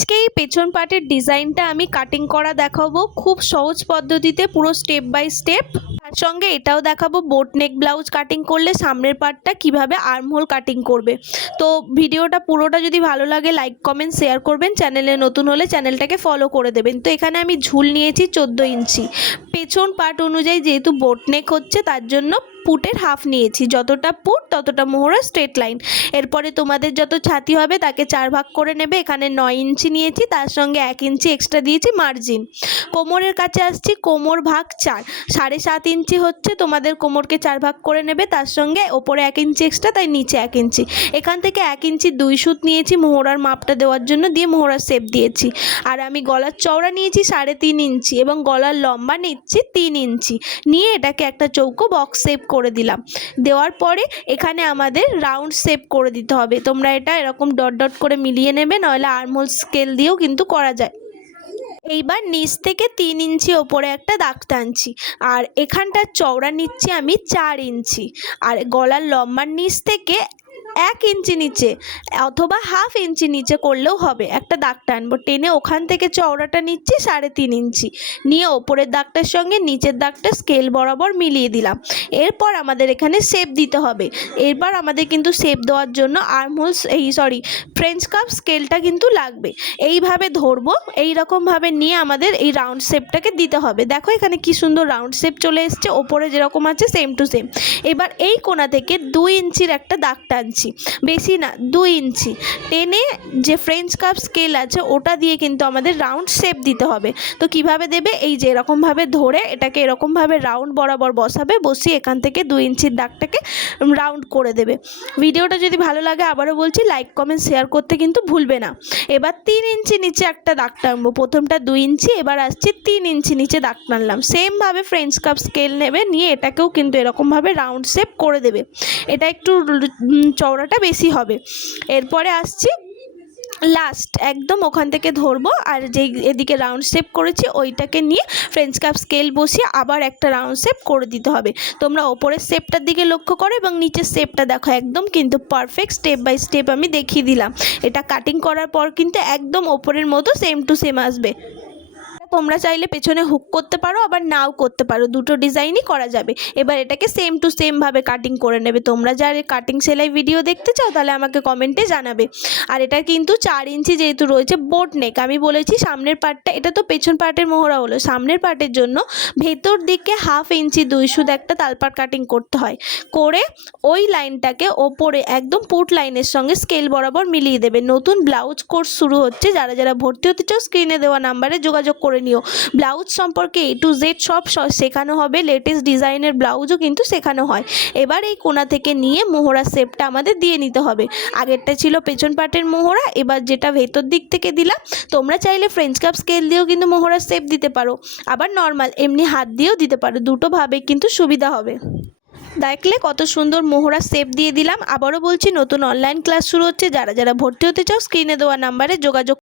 আজকে এই পেছন পাটের ডিজাইনটা আমি কাটিং করা দেখাবো খুব সহজ পদ্ধতিতে, পুরো স্টেপ বাই স্টেপ। তার সঙ্গে এটাও দেখাবো বোট নেক ব্লাউজ কাটিং করলে সামনের পার্টটা কিভাবে আর্মহোল কাটিং করবে। তো ভিডিওটা পুরোটা যদি ভালো লাগে লাইক কমেন্ট শেয়ার করবেন, চ্যানেলে নতুন হলে চ্যানেলটাকে ফলো করে দেবেন। তো এখানে আমি ঝুল নিয়েছি 14 ইঞ্চি, পেছন পার্ট অনুযায়ী যেহেতু বোট নেক হচ্ছে তার জন্য পুটের হাফ নিয়েছি, যতটা পুট ততটা মোহরা স্ট্রেট লাইন। এরপরে তোমাদের যত ছাতি হবে তাকে 4 ভাগ করে নেবে। এখানে 9 ইঞ্চি নিয়েছি, তার সঙ্গে 1 ইঞ্চি এক্সট্রা দিয়েছি মার্জিন। কোমরের কাছে আসছি, কোমর ভাগ 4, 7.5 ইঞ্চি হচ্ছে, তোমাদের কোমরকে 4 ভাগ করে নেবে। তার সঙ্গে ওপরে 1 ইঞ্চি এক্সট্রা, তাই নিচে 1 ইঞ্চি। এখান থেকে 1 ইঞ্চি 2 সুত নিয়েছি মোহরার মাপটা দেওয়ার জন্য, দিয়ে মোহরার শেপ দিয়েছি। আর আমি গলার চওড়া নিয়েছি 3.5 ইঞ্চি এবং গলার লম্বা নিচ্ছি 3 ইঞ্চি, নিয়ে এটাকে একটা চৌকো বক্স শেপ করে দিলাম। দেওয়ার পরে এখানে আমাদের রাউন্ড শেপ করে দিতে হবে। তোমরা এটা এরকম ডট ডট করে মিলিয়ে নেবে, নইলে আর্মহোল স্কেল দিয়েও কিন্তু করা যায়। এইবার নিচ থেকে 3 ইঞ্চি ওপরে একটা দাগ টানছি, আর এখানটার চওড়া নিচ্ছি আমি 4 ইঞ্চি, আর গলার লম্বার নিচ থেকে 1 ইঞ্চি নিচে অথবা হাফ ইঞ্চি নিচে করলেও হবে, একটা দাগ টানবো। টেনে ওখান থেকে চওড়াটা নিচ্ছি 3.5 ইঞ্চি, নিয়ে ওপরের দাগটার সঙ্গে নিচের দাগটা স্কেল বরাবর মিলিয়ে দিলাম। এরপর আমাদের এখানে শেপ দিতে হবে। এরপর আমাদের কিন্তু শেপ দেওয়ার জন্য আর্মহোলস ফ্রেঞ্চ কাপ স্কেলটা কিন্তু লাগবে। এইভাবে ধরবো, এইরকমভাবে নিয়ে আমাদের এই রাউন্ড শেপটাকে দিতে হবে। দেখো এখানে কি সুন্দর রাউন্ড শেপ চলে এসছে, ওপরে যেরকম আছে সেম টু সেম। এবার এই কোণা থেকে 2 ইঞ্চির একটা দাগ টানছি, বেশি না 2 ইঞ্চি টেনে যে ফ্রেঞ্চ কাপ স্কেল আছে ওটা দিয়ে কিন্তু আমাদের রাউন্ড শেপ দিতে হবে। তো কিভাবে দেবে, এই যে এরকমভাবে ধরে এটাকে এরকমভাবে রাউন্ড বরাবর বসাবে, বসিয়ে এখান থেকে 2 ইঞ্চির দাগটাকে রাউন্ড করে দেবে। ভিডিওটা যদি ভালো লাগে আবারও বলছি লাইক কমেন্ট শেয়ার করতে কিন্তু ভুলবে না। এবার 3 ইঞ্চি নিচে একটা দাগ টানবো, প্রথমটা 2 ইঞ্চি, এবার আসছি 3 ইঞ্চি নিচে দাগ টানলাম। সেমভাবে ফ্রেঞ্চ কাপ স্কেল নেবে, নিয়ে এটাকেও কিন্তু এরকমভাবে রাউন্ড শেপ করে দেবে। এটা একটু চওড়াটা বেশি হবে। এরপরে আসছি লাস্ট একদম ওখান থেকে ধরবো, আর যেই এদিকে রাউন্ড শেপ করেছি ওইটাকে নিয়ে ফ্রেঞ্চ কাপ স্কেল বসিয়ে আবার একটা রাউন্ড শেপ করে দিতে হবে। তোমরা ওপরের শেপটার দিকে লক্ষ্য করো এবং নিচের শেপটা দেখো, একদম কিন্তু পারফেক্ট স্টেপ বাই স্টেপ আমি দেখিয়ে দিলাম। এটা কাটিং করার পর কিন্তু একদম ওপরের মতো সেম টু সেম আসবে। তোমরা চাইলে পেছনে হুক করতে পারো, আবার নাও করতে পারো, দুটো ডিজাইনই করা যাবে। এবার এটাকে সেম টু সেম ভাবে কাটিং করে নেবে। তোমরা যারা কাটিং সেলাই ভিডিও দেখতে চাও তাহলে আমাকে কমেন্টে জানাবে। আর এটা কিন্তু 4 ইঞ্চি যেহেতু রয়েছে বোট নেক, আমি বলেছি সামনের পার্টটা, এটা তো পেছন পার্টের মোহরা হলো, সামনের পার্টের জন্য ভেতর দিকে 1/2 ইঞ্চি 2 সুত একটা তালপাট কাটিং করতে হয়। করে ওই লাইনটাকে ওপরে একদম পুট লাইনের সঙ্গে স্কেল বরাবর মিলিয়ে দেবে। নতুন ব্লাউজ কোর্স শুরু হচ্ছে, যারা যারা ভর্তি হতে চাও স্ক্রিনে দেওয়া নাম্বারে যোগাযোগ করে নিও। ব্লাউজ সম্পর্কে A to Z সব শেখানো হবে, লেটেস্ট ডিজাইনের ব্লাউজও কিন্তু শেখানো হয়। এবার এই কোণা থেকে নিয়ে মোহরা শেপটা আমাদের দিয়ে নিতে হবে। আগেরটা ছিল পেছন পাটের মোহরা, এবার যেটা ভেতর দিক থেকে দিলাম। তোমরা চাইলে ফ্রেঞ্চ কাপ স্কেল দিয়েও কিন্তু মোহরার শেপ দিতে পারো, আবার নর্মাল এমনি হাত দিয়েও দিতে পারো, দুটো ভাবে কিন্তু সুবিধা হবে। দেখলে কত সুন্দর মোহরা শেপ দিয়ে দিলাম। আবারও বলছি নতুন অনলাইন ক্লাস শুরু হচ্ছে, যারা যারা ভর্তি হতে চাও স্ক্রিনে দেওয়া নাম্বারে যোগাযোগ